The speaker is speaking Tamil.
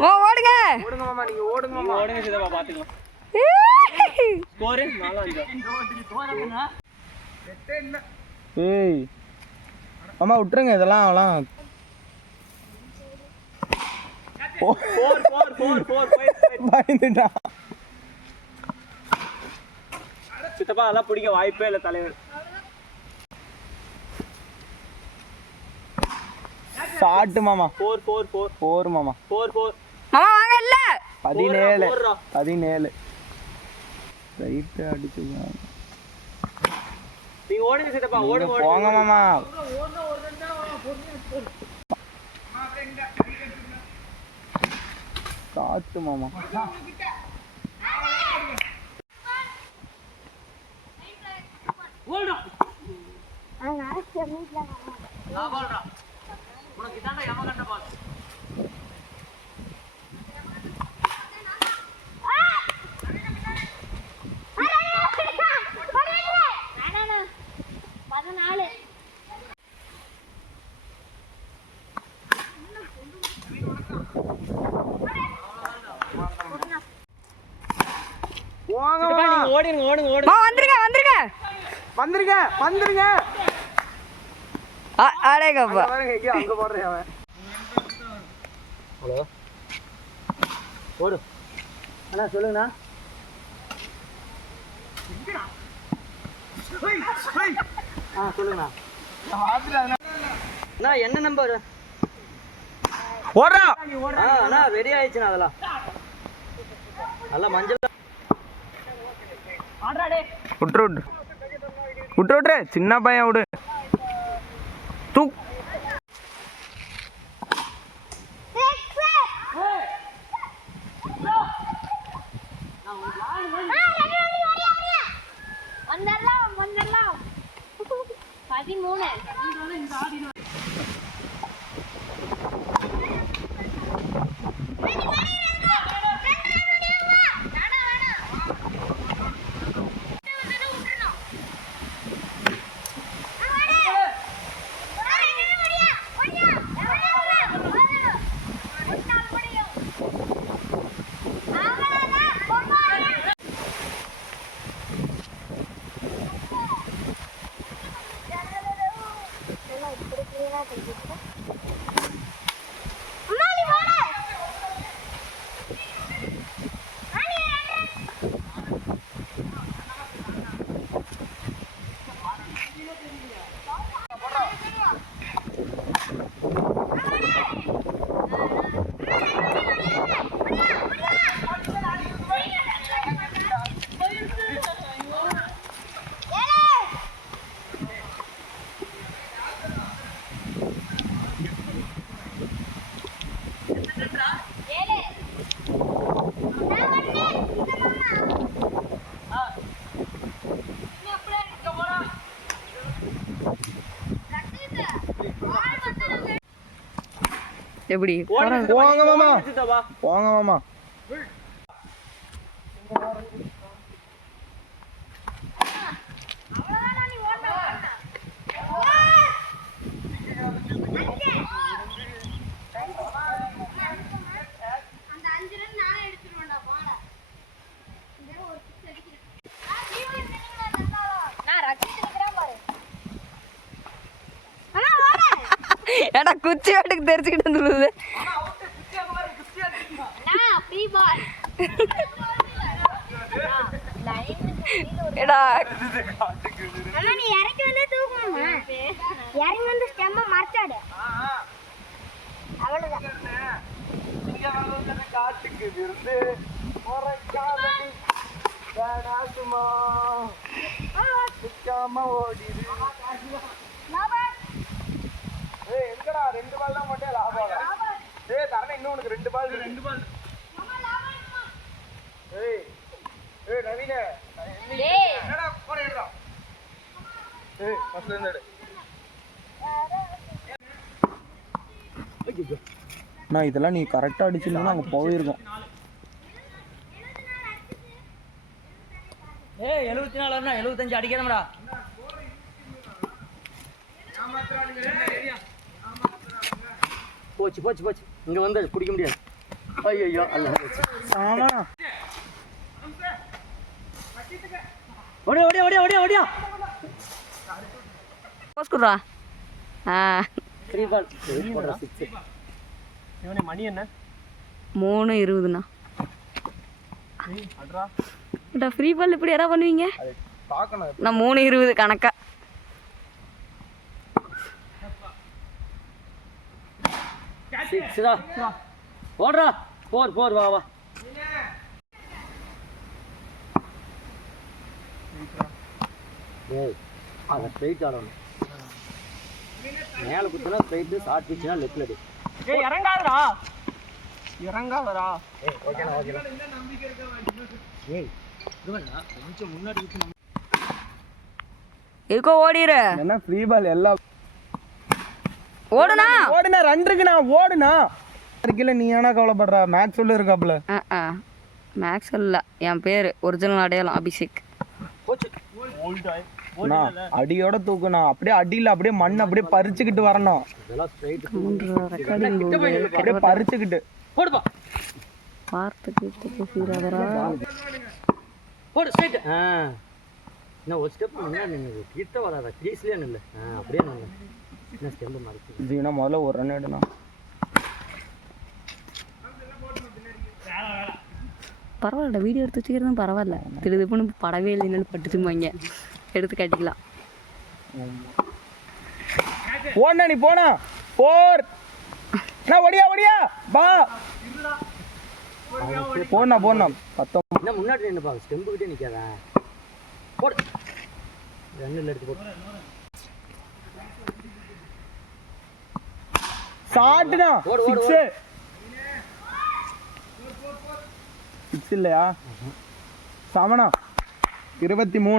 ஓ ஓடுங்க. ஓடுங்க மாமா நீங்க ஓடுங்க மாமா. ஓடுங்க சிதப்பா பாத்துக்கலாம். ஸ்கோர் நாலு அஞ்சு. ஏய். அம்மா விட்டுருங்க இதெல்லாம் அவலாம் ஃபோர் ஃபோர் ஃபோர் ஃபோர் பயந்துட்டான் சித்தப்பா அதெல்லாம் பிடிக்க வாய்ப்பே இல்லை தலைவர். சாட்டு மாமா. ஃபோர் ஃபோர் ஃபோர் போர் மாமா. ஃபோர் ஃபோர் மாமா வாங்க இல்ல. பதினேழு. பதினேழு. ரைட்டு அடிச்சு நீங்க ஓடுங்க சித்தப்பா ஓடு நீங்க ஓடு போங்க மாமா. காத்து மாமா. பதினாலு ஓடிங்க ஓடுங்க ஓடுங்க. மாமா வந்துருங்க வந்துருங்க. வந்துருங்க வந்துருங்க. அ- அடேங்கப்பா. பாருங்க எங்கேயோ அங்க போடுறேன் அவன். ஹலோ. ஓடு. அண்ணா சொல்லுங்கண்ணா. ஆ சொல்லுங்கண்ணா. அண்ணா என்ன நம்பர் ஓடுறா. அண்ணா ரெடி ஆயிடுச்சுண்ணா அதெல்லாம். நல்லா மஞ்சள் விட்ரு விட்ரு விட்ரு விட்ரு சின்ன பையன் விடு. தூக். 이거? எப்படி? போங்க மாமா. போங்க மாமா அந்த அஞ்சு ரன் நானே எடுத்துருவேன்டா போடா இந்த ஒரு சிக்ஸ் அடிக்கிறேன் நான் ரசிச்சு நிக்கிறேன் பாரு அண்ணா வாடா ஏடா குச்சி வாட்டுக்கு தெரிச்சுக்கிட்டு பால் ஏடா அண்ணா நீ இறக்கி வந்து தூக்கணுமா இறங்கி வந்து ஸ்டெம்ம மறைச்சாடு. அவ்வளவுதான். காட்டுக்கு இருந்து நிக்காம ஓடிடு ஏய் எங்கடா ரெண்டு பால் தான் மட்டும் லாபம் ஏய் தரண இன்னும் உனக்கு ரெண்டு பால் ரெண்டு பால் ஏய் ஏய் நவீன. டேய் என்னடா போட எடுடா ஏய் ஃபர்ஸ்ட்ல இருந்து எடு. நான் இதெல்லாம் நீ கரெக்டாக அடிச்சிருந்தா அங்கே போயிருக்கோம். ஏய் எழுபத்தி நாலுனா எழுபத்தஞ்சு அடிக்கணும்டா போச்சு போச்சு போச்சு. இங்க வந்து பிடிக்க முடியாது. ஐயோ அல்ல ஓடியா ஓடியா ஓடியா ஓடியா ஓடியா. போஸ் குடுறா ஆ. த்ரீ பால் போடுற சிக்ஸ் இவனே மணி என்ன? மூணு இருபதுண்ணா. ஃப்ரீ பால் இப்படி யாரா பண்ணுவீங்க? அது நான் மூணு இருபது கணக்கா. சிக்ஸ்டா ஓடுறா. போர் போர் வா வா. அதை ஸ்ட்ரைட் ஆடணும் மேலே குத்துனா ஸ்ட்ரைட்டு ஷார்ட் பிச்சுனா லெஃப்ட்ல அடி. ஏய் இறங்காதடா. இறங்காதடா. ஏய் ஓகேண்ணா ஓகேண்ணா ஏய் இதுவண்ணா கொஞ்சம் முன்னாடி குத்து எதுக்கோ ஓடிரு. என்ன ஃப்ரீ பால் எல்லாம் ஓடுனா? ஓடுனா ரன் இருக்குண்ணா ஓடுனா. இருக்குல்ல நீ ஏன்னா கவலைப்படுறா? மேக்ஸ் உள்ள ஆ மேக்ஸ் இல்லை. என் பேர். ஒரிஜினல் அடையாளம் அபிஷேக். அடியோட தூக்குண்ணா அப்படியே அடியில அப்படியே மண் அப்படியே பறிச்சுக்கிட்டு வரணும். இதெல்லாம் ஸ்ட்ரைட் ரெக்கார்டிங் அப்படியே பறிச்சுக்கிட்டு. போடுப்பா. வார்த்தைக்கு சீராதரா போடு ஸ்ட்ரைட் ஆ. இன்னும் ஒரு ஸ்டெப் முன்னாடி கிட்ட வராதா. க்ரீஸ்லேயே நில்லு. அப்படியே நில்லு. என்ன ஜீவனா முதல்ல ஒரு ரன் எடுனா பரவாயில்ல வீடியோ எடுத்து வச்சுக்கிறதும் பரவாயில்ல. திடுதுப்புன்னு படவே இல்லைன்னு பட்டுச்சுமாங்க எடுத்து காட்டிக்கலாம். போனா நீ போனா போர். அண்ணா ஒடியா ஒடியா பா. போனா போனா பத்தொம்பது. என்ன முன்னாடி நின்னுப்பா ஸ்டெம்பு கிட்டே நிற்காதா போடு. ரெண்டு எடுத்து போடு. ஓடு, சிக்ஸ் சிக்ஸ் இல்லையா? சமனா இருபத்தி மூணு.